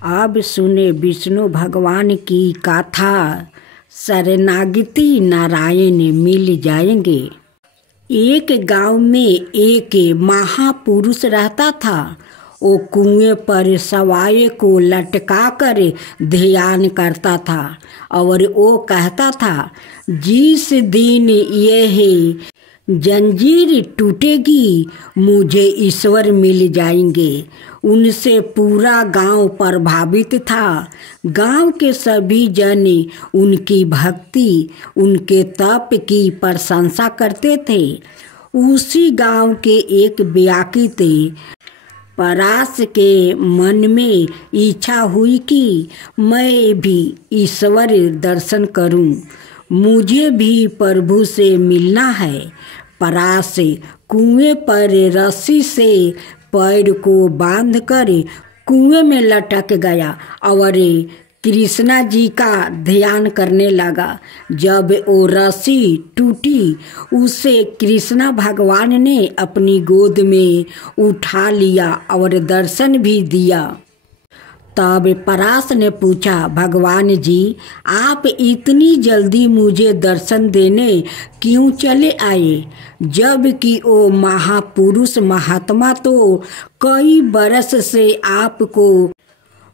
अब सुने विष्णु भगवान की गाथा। शरणागति नारायण मिल जाएंगे। एक गांव में एक महापुरुष रहता था। वो कुएं पर सवाए को लटका कर ध्यान करता था और वो कहता था, जिस दिन यह जंजीर टूटेगी मुझे ईश्वर मिल जाएंगे। उनसे पूरा गांव प्रभावित था। गांव के सभी जन उनकी भक्ति, उनके तप की प्रशंसा करते थे। उसी गांव के एक व्याकुल परास के मन में इच्छा हुई कि मैं भी ईश्वर दर्शन करूं, मुझे भी प्रभु से मिलना है। परास कुएं पर रस्सी से पैर को बांधकर कुएं में लटक गया और कृष्णा जी का ध्यान करने लगा। जब वो रस्सी टूटी, उसे कृष्णा भगवान ने अपनी गोद में उठा लिया और दर्शन भी दिया। तब परास ने पूछा, भगवान जी, आप इतनी जल्दी मुझे दर्शन देने क्यों चले आए, जबकि वो महापुरुष महात्मा तो कई बरस से आपको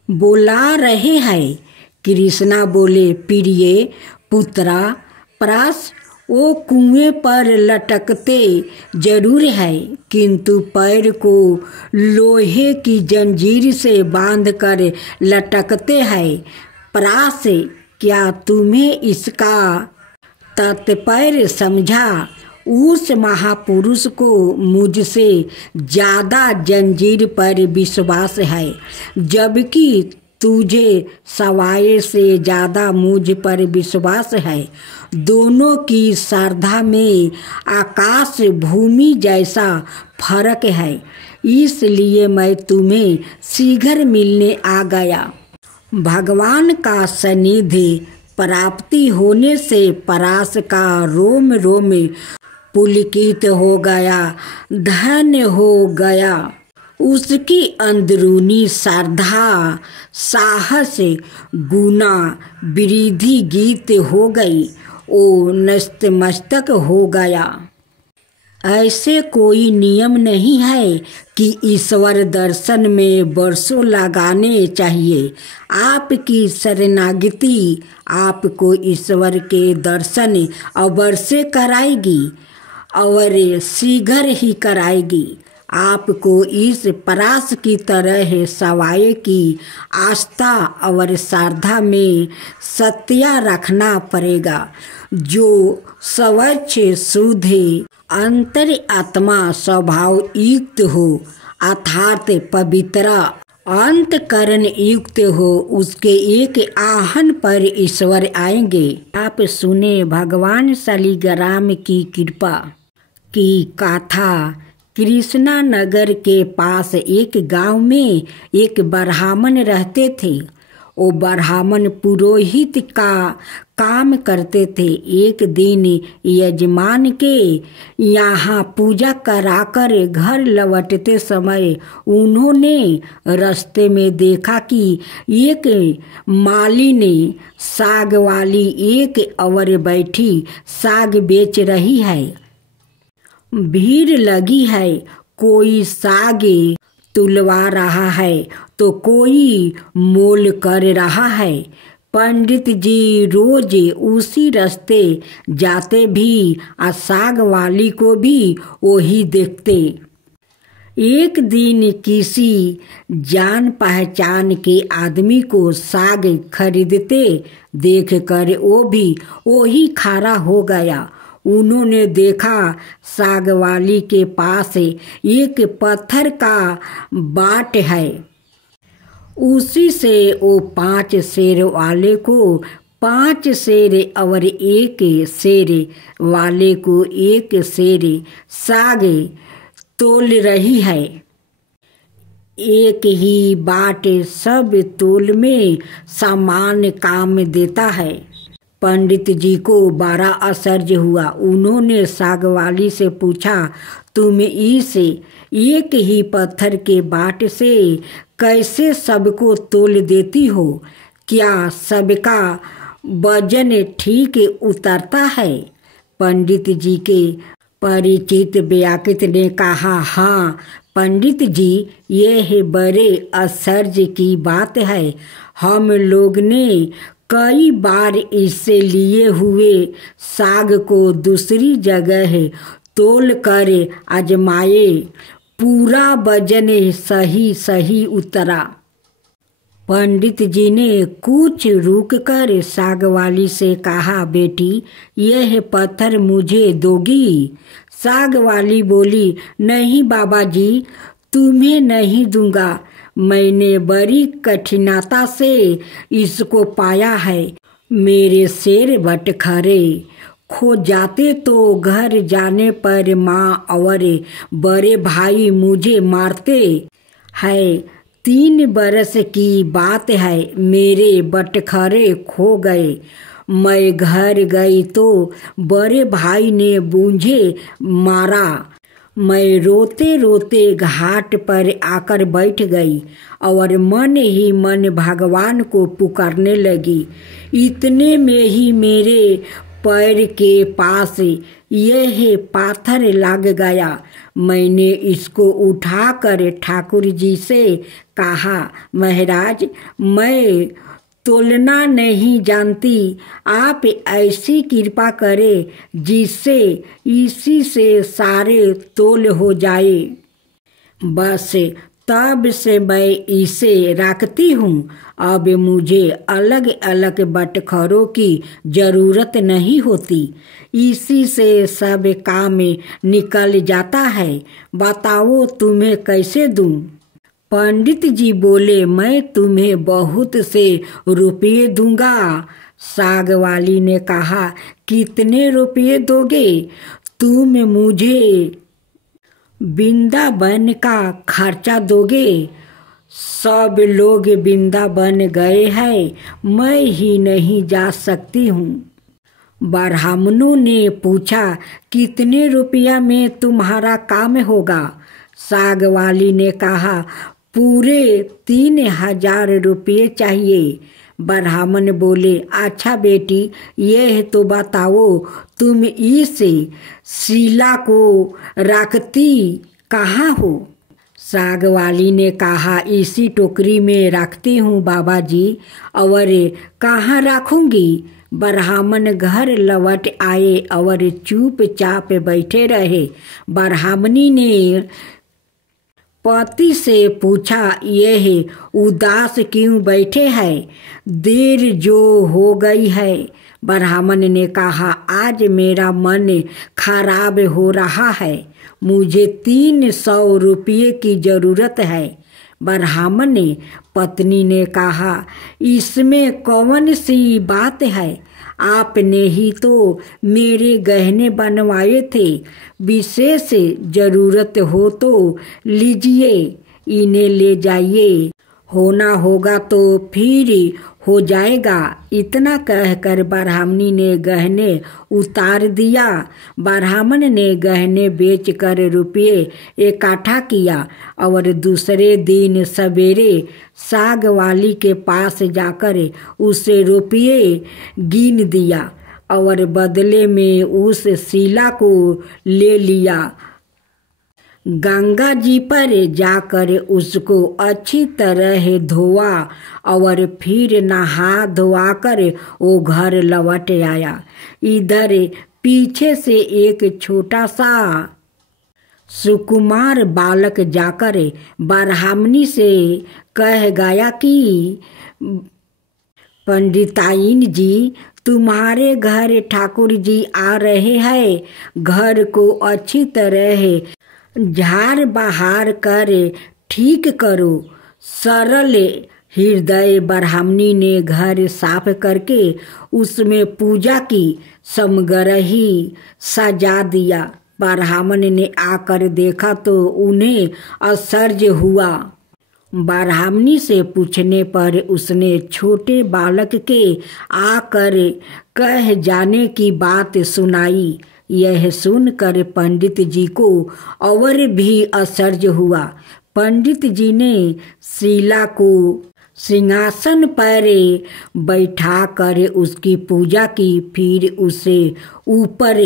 बुला रहे हैं। कृष्णा बोले, प्रिय पुत्रा परास, वो कुएं पर लटकते जरूर है, किंतु पैर को लोहे की जंजीर से बांधकर लटकते हैं। परास, क्या तुम्हें इसका तात्पर्य समझा? उस महापुरुष को मुझसे ज़्यादा जंजीर पर विश्वास है, जबकि तुझे सवाए से ज़्यादा मुझ पर विश्वास है। दोनों की श्रद्धा में आकाश भूमि जैसा फर्क है, इसलिए मैं तुम्हें शीघ्र मिलने आ गया। भगवान का सानिध्य प्राप्ति होने से परास का रोम रोम पुलकित हो गया, धन्य हो गया। उसकी अंदरूनी श्रद्धा साहस गुना वृद्धि गीत हो गई। वो नतमस्तक हो गया। ऐसे कोई नियम नहीं है कि ईश्वर दर्शन में वर्षों लगाने चाहिए। आपकी शरणागति आपको ईश्वर के दर्शन अवश्य कराएगी और शीघ्र ही कराएगी। आपको इस परास की तरह सवाए की आस्था और श्रद्धा में सत्य रखना पड़ेगा। जो स्वच्छ शुद्ध अंतर आत्मा स्वभाव युक्त हो, अर्थात पवित्र अंतकरण युक्त हो, उसके एक आहन पर ईश्वर आएंगे। आप सुने भगवान शालिग्राम की कृपा की गाथा। कृष्णा नगर के पास एक गांव में एक ब्राह्मण रहते थे। वो ब्राह्मण पुरोहित का काम करते थे। एक दिन यजमान के यहाँ पूजा कराकर घर लौटते समय उन्होंने रास्ते में देखा कि एक मालिन साग वाली एक औरत बैठी साग बेच रही है। भीड़ लगी है, कोई साग तुलवा रहा है तो कोई मोल कर रहा है। पंडित जी रोज उसी रास्ते जाते भी साग वाली को भी वही देखते। एक दिन किसी जान पहचान के आदमी को साग खरीदते देखकर वो भी वही खड़ा हो गया। उन्होंने देखा साग वाली के पास एक पत्थर का बाट है, उसी से वो 5 शेर वाले को 5 शेर और 1 शेर वाले को 1 शेर साग तोल रही है। एक ही बाट सब तोल में समान काम देता है, पंडित जी को बड़ा आश्चर्य हुआ। उन्होंने सागवाली से पूछा, तुम इस एक ही पत्थर के बाट से कैसे सबको तोल देती हो? क्या सबका वजन ठीक उतरता है? पंडित जी के परिचित व्याकृत ने कहा, हाँ पंडित जी, यह बड़े आश्चर्य की बात है। हम लोग ने कई बार इससे लिए हुए साग को दूसरी जगह तोल कर आजमाए, पूरा वजन सही सही उतरा। पंडित जी ने कुछ रुक कर सागवाली से कहा, बेटी यह पत्थर मुझे दोगी? सागवाली बोली, नहीं बाबा जी, तुम्हें नहीं दूंगा। मैंने बड़ी कठिनाता से इसको पाया है। मेरे शेर बटखरे खो जाते तो घर जाने पर माँ और बड़े भाई मुझे मारते हैं। 3 बरस की बात है, मेरे बटखरे खो गए। मैं घर गई तो बड़े भाई ने मुझे मारा। मैं रोते रोते घाट पर आकर बैठ गई और मन ही मन भगवान को पुकारने लगी। इतने में ही मेरे पैर के पास यह पाथर लग गया। मैंने इसको उठाकर ठाकुर जी से कहा, महाराज मैं तोलना नहीं जानती, आप ऐसी कृपा करें जिससे इसी से सारे तोल हो जाए। बस तब से मैं इसे रखती हूँ। अब मुझे अलग अलग बटखरों की जरूरत नहीं होती। इसी से सब काम निकल जाता है। बताओ तुम्हें कैसे दूँ? पंडित जी बोले, मैं तुम्हें बहुत से रुपये दूंगा। सागवाली ने कहा, कितने रुपये दोगे? तुम मुझे वृंदावन का खर्चा दोगे? सब लोग वृंदावन गए हैं, मैं ही नहीं जा सकती हूँ। ब्राह्मणों ने पूछा, कितने रुपया में तुम्हारा काम होगा? सागवाली ने कहा, पूरे 3000 रुपये चाहिए। ब्राह्मण बोले, अच्छा बेटी यह तो बताओ, तुम इस शिला को रखती कहाँ हो? सागवाली ने कहा, इसी टोकरी में रखती हूँ बाबा जी। और कहाँ रखूँगी? ब्राह्मण घर लौट आए और चुपचाप बैठे रहे। ब्राह्मणी ने पति से पूछा, यह उदास क्यों बैठे हैं? देर जो हो गई है। ब्राह्मण ने कहा, आज मेरा मन खराब हो रहा है, मुझे 300 रुपये की जरूरत है। ब्राह्मण ने पत्नी ने कहा, इसमें कौन सी बात है? आपने ही तो मेरे गहने बनवाए थे। विशेष जरूरत हो तो लीजिए, इन्हें ले जाइए, होना होगा तो फिर हो जाएगा। इतना कहकर ब्राह्मणी ने गहने उतार दिया। ब्राह्मण ने गहने बेचकर रुपये इकट्ठा किया और दूसरे दिन सवेरे सागवाली के पास जाकर उसे रुपये गिन दिया और बदले में उस शिला को ले लिया। गंगा जी पर जाकर उसको अच्छी तरह धोआ और फिर नहा धोआकर वो घर लौट आया। इधर पीछे से एक छोटा सा सुकुमार बालक जाकर ब्राह्मणी से कह गया कि पंडिताइन जी, तुम्हारे घर ठाकुर जी आ रहे हैं, घर को अच्छी तरह झाड़ बहार कर ठीक करो। सरल हृदय ब्राह्मणी ने घर साफ करके उसमें पूजा की समग्रही सजा दिया। ब्राह्मण ने आकर देखा तो उन्हें आश्चर्य हुआ। ब्राह्मणी से पूछने पर उसने छोटे बालक के आकर कह जाने की बात सुनाई। यह सुनकर पंडित जी को और भी आश्चर्य हुआ। पंडित जी ने शीला को सिंहासन पर बैठाकर उसकी पूजा की, फिर उसे ऊपर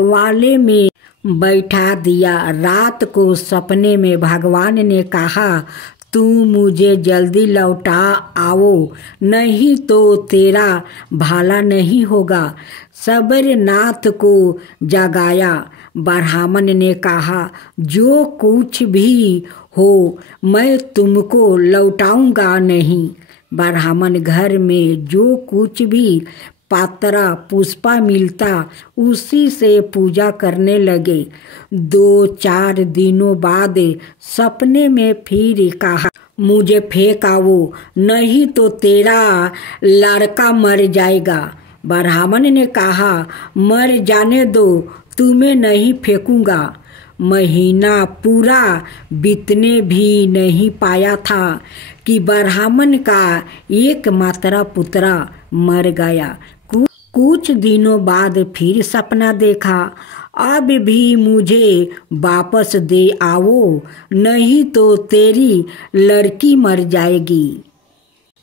वाले में बैठा दिया। रात को सपने में भगवान ने कहा, तू मुझे जल्दी लौटा आओ, नहीं तो तेरा भला नहीं होगा। सबरनाथ को जगाया। ब्राह्मण ने कहा, जो कुछ भी हो मैं तुमको लौटाऊंगा नहीं। ब्राह्मण घर में जो कुछ भी पात्रा पुष्पा मिलता उसी से पूजा करने लगे। 2-4 दिनों बाद सपने में फिर कहा, मुझे फेंकाओ, नहीं तो तेरा लड़का मर जाएगा। ब्राह्मण ने कहा, मर जाने दो, तुम्हें नहीं फेंकूंगा। महीना पूरा बीतने भी नहीं पाया था कि ब्राह्मण का एकमात्र पुत्र मर गया। कुछ दिनों बाद फिर सपना देखा, अब भी मुझे वापस दे आओ, नहीं तो तेरी लड़की मर जाएगी।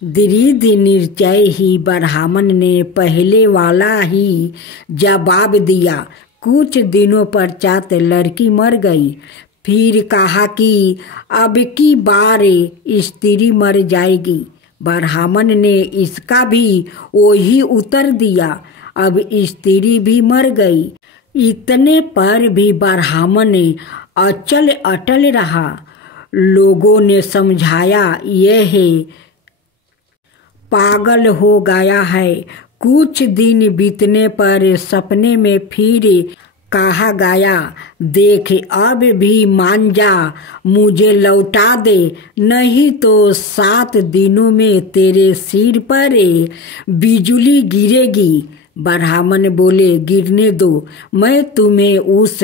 दृढ़ निश्चय ही ब्राह्मण ने पहले वाला ही जवाब दिया। कुछ दिनों पश्चात लड़की मर गई। फिर कहा कि अब की बार स्त्री मर जाएगी। ब्राह्मण ने इसका भी वही उत्तर दिया। अब स्त्री भी मर गई। इतने पर भी ब्राह्मण अचल अटल रहा। लोगों ने समझाया, यह पागल हो गया है। कुछ दिन बीतने पर सपने में फिर कहा गया, देख अब भी मान जा, मुझे लौटा दे, नहीं तो 7 दिनों में तेरे सिर पर बिजली गिरेगी। ब्राह्मण बोले, गिरने दो, मैं तुम्हें उस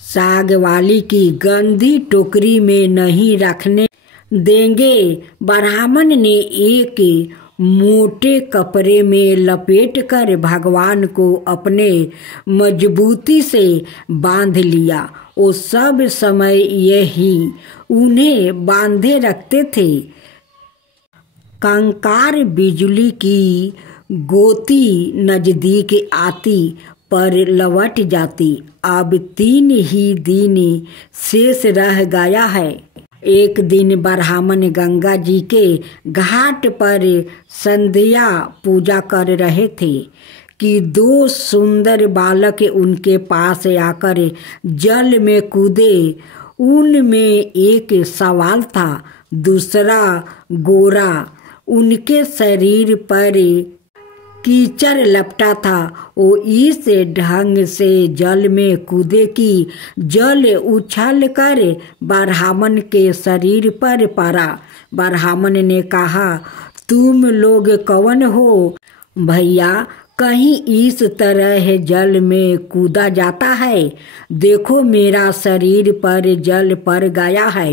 साग वाली की गंदी टोकरी में नहीं रखने देंगे। ब्राह्मण ने एक मोटे कपड़े में लपेटकर भगवान को अपने मजबूती से बांध लिया। वो सब समय यही उन्हें बांधे रखते थे। कंकार बिजली की गोती नजदीक आती पर लौट जाती। अब 3 ही दिन शेष रह गया है। एक दिन ब्राह्मण गंगा जी के घाट पर संध्या पूजा कर रहे थे कि 2 सुंदर बालक उनके पास आकर जल में कूदे। उनमें एक सवाल था, दूसरा गोरा। उनके शरीर पर कीचड़ लपटा था। वो इस ढंग से जल में कूदे कि जल उछल कर ब्राह्मण के शरीर पर पड़ा। ब्राह्मण ने कहा, तुम लोग कौन हो भैया? कहीं इस तरह जल में कूदा जाता है? देखो मेरा शरीर पर जल पड़ गया है।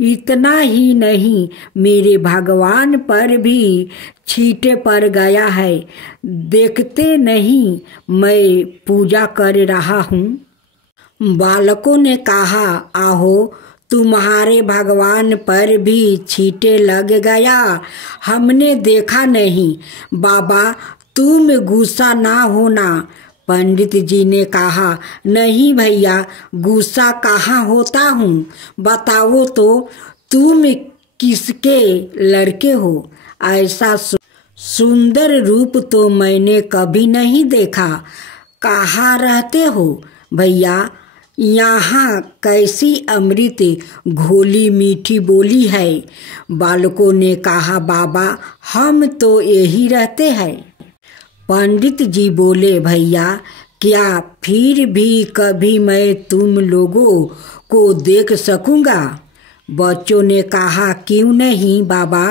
इतना ही नहीं, मेरे भगवान पर भी छींटे पड़ गया है। देखते नहीं मैं पूजा कर रहा हूँ। बालकों ने कहा, आहो तुम्हारे भगवान पर भी छींटे लग गया, हमने देखा नहीं। बाबा तुम गुस्सा ना होना। पंडित जी ने कहा, नहीं भैया, गुस्सा कहाँ होता हूँ, बताओ तो तुम किसके लड़के हो? ऐसा सुंदर रूप तो मैंने कभी नहीं देखा। कहाँ रहते हो भैया? यहाँ कैसी अमृत घोली मीठी बोली है। बालकों ने कहा, बाबा हम तो यही रहते हैं। पंडित जी बोले, भैया क्या फिर भी कभी मैं तुम लोगों को देख सकूंगा? बच्चों ने कहा, क्यों नहीं बाबा,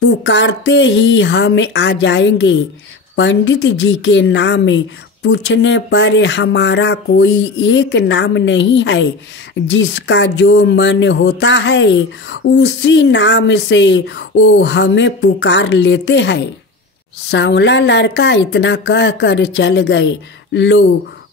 पुकारते ही हम आ जाएंगे। पंडित जी के नाम पूछने पर हमारा कोई एक नाम नहीं है, जिसका जो मन होता है उसी नाम से वो हमें पुकार लेते हैं। सांवला लड़का इतना कह कर चल गए। लो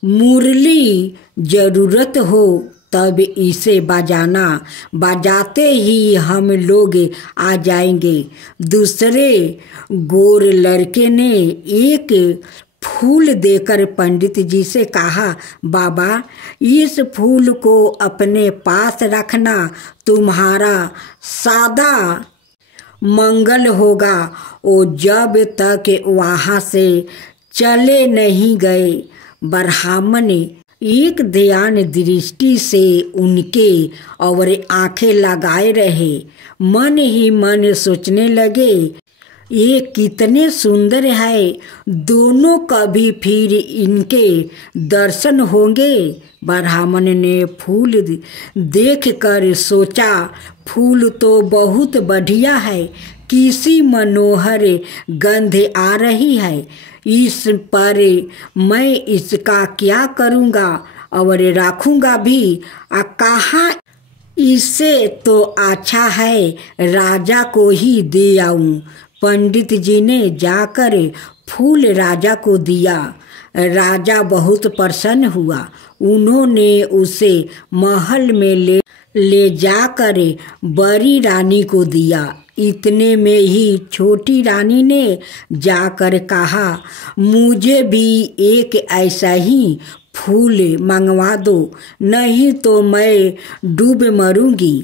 मुरली जरूरत हो तब इसे बजाना, बजाते ही हम लोग आ जाएंगे। दूसरे गोर लड़के ने एक फूल देकर पंडित जी से कहा, बाबा इस फूल को अपने पास रखना, तुम्हारा सादा मंगल होगा। वो जब तक वहाँ से चले नहीं गए, ब्राह्मण एक ध्यान दृष्टि से उनके और आंखें लगाए रहे। मन ही मन सोचने लगे, ये कितने सुंदर है, दोनों कभी फिर इनके दर्शन होंगे। ब्राह्मण ने फूल देखकर सोचा, फूल तो बहुत बढ़िया है, किसी मनोहर गंध आ रही है, इस पर मैं इसका क्या करूँगा और रखूँगा भी कहाँ। इससे तो अच्छा है राजा को ही दे आऊँ। पंडित जी ने जाकर फूल राजा को दिया। राजा बहुत प्रसन्न हुआ। उन्होंने उसे महल में ले जाकर बड़ी रानी को दिया। इतने में ही छोटी रानी ने जाकर कहा, मुझे भी एक ऐसा ही फूल मंगवा दो, नहीं तो मैं डूब मरूंगी।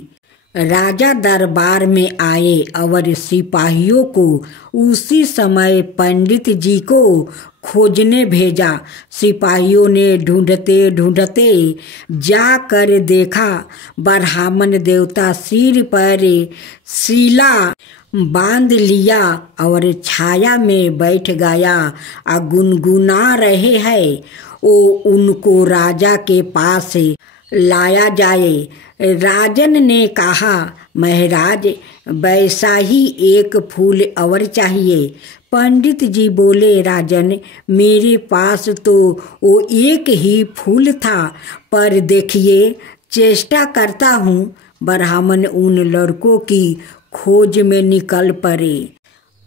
राजा दरबार में आए और सिपाहियों को उसी समय पंडित जी को खोजने भेजा। सिपाहियों ने ढूंढते ढूंढते जाकर देखा, ब्राह्मण देवता सिर पर शीला बांध लिया और छाया में बैठ गया और गुनगुना रहे हैं। वो उनको राजा के पास लाया जाए। राजन ने कहा, महाराज वैसा ही एक फूल और चाहिए। पंडित जी बोले, राजन मेरे पास तो वो एक ही फूल था, पर देखिए चेष्टा करता हूँ। ब्राह्मण उन लड़कों की खोज में निकल पड़े।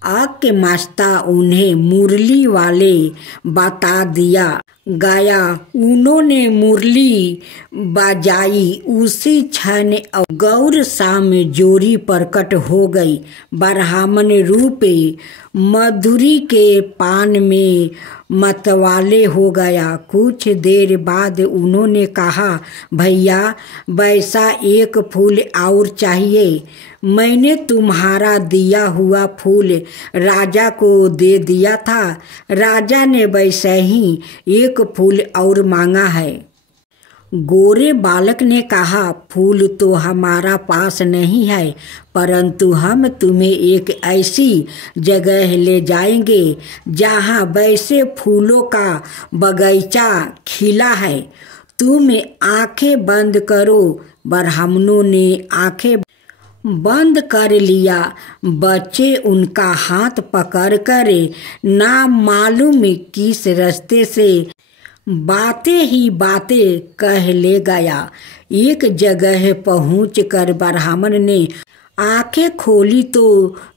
आग के मास्ता उन्हें मुरली वाले बता दिया गया। उन्होंने मुरली बजाई। उसी क्षण गौर शाम जोड़ी प्रकट हो गई। ब्राह्मण रूपे मधुरी के पान में मतवाले हो गया। कुछ देर बाद उन्होंने कहा, भैया वैसा एक फूल और चाहिए। मैंने तुम्हारा दिया हुआ फूल राजा को दे दिया था। राजा ने वैसे ही एक फूल और मांगा है। गोरे बालक ने कहा, फूल तो हमारा पास नहीं है, परंतु हम तुम्हें एक ऐसी जगह ले जाएंगे जहाँ वैसे फूलों का बगीचा खिला है। तुम आंखें बंद करो। ब्राह्मणों ने आंखें बंद कर लिया। बच्चे उनका हाथ पकड़कर ना मालूम किस रास्ते से बातें ही बातें कह ले गया। एक जगह पहुंचकर ब्राह्मण ने आंखें खोली तो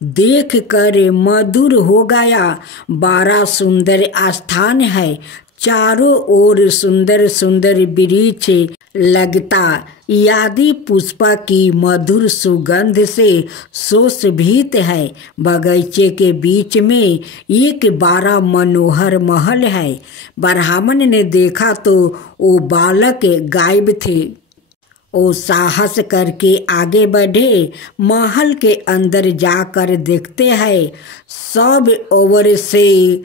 देख कर मधुर हो गया। बड़ा सुंदर स्थान है, चारों ओर सुंदर सुंदर वृक्ष लगता, यादि पुष्प की मधुर सुगंध से सुशोभित है। बगीचे के बीच में एक बड़ा मनोहर महल है। ब्राह्मण ने देखा तो वो बालक गायब थे। वो साहस करके आगे बढ़े। महल के अंदर जाकर देखते हैं, सब ओर से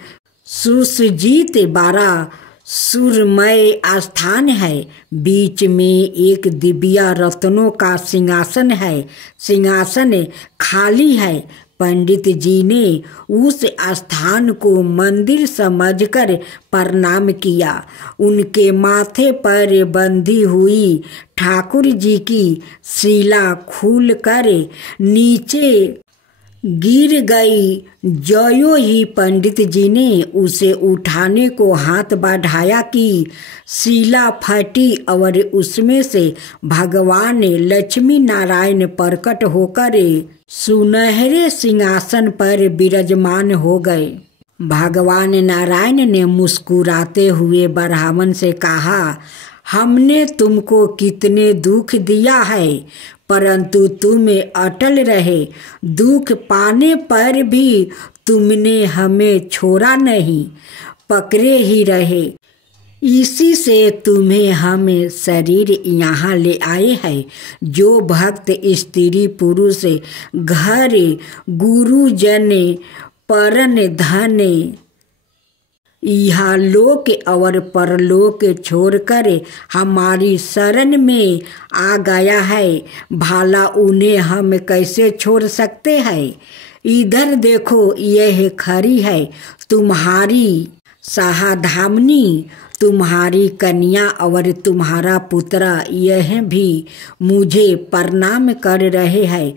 सुसज्जित बड़ा सुरमय स्थान है। बीच में एक दिव्य रत्नों का सिंहासन है। सिंहासन खाली है। पंडित जी ने उस स्थान को मंदिर समझकर प्रणाम किया। उनके माथे पर बंधी हुई ठाकुर जी की शीला खुल कर नीचे गिर गई। ज्यों ही पंडित जी ने उसे उठाने को हाथ बढ़ाया कि शिला फटी और उसमें से भगवान लक्ष्मी नारायण प्रकट होकर सुनहरे सिंहासन पर विराजमान हो गए। भगवान नारायण ने मुस्कुराते हुए ब्राह्मण से कहा, हमने तुमको कितने दुख दिया है, परंतु तुम अटल रहे। दुख पाने पर भी तुमने हमें छोड़ा नहीं, पकड़े ही रहे। इसी से तुम्हें हम शरीर यहाँ ले आए हैं। जो भक्त स्त्री पुरुष घर गुरुजन परन धन यहाँ लोक और परलोक छोड़कर हमारी शरण में आ गया है, भला उन्हें हम कैसे छोड़ सकते हैं। इधर देखो, यह खड़ी है तुम्हारी साधामनी, तुम्हारी कन्या और तुम्हारा पुत्र, यह भी मुझे प्रणाम कर रहे हैं।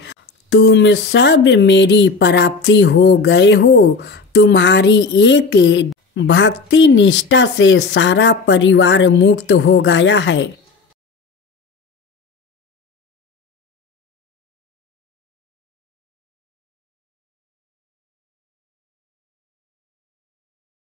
तुम सब मेरी प्राप्ति हो गए हो। तुम्हारी एक भक्ति निष्ठा से सारा परिवार मुक्त हो गया है।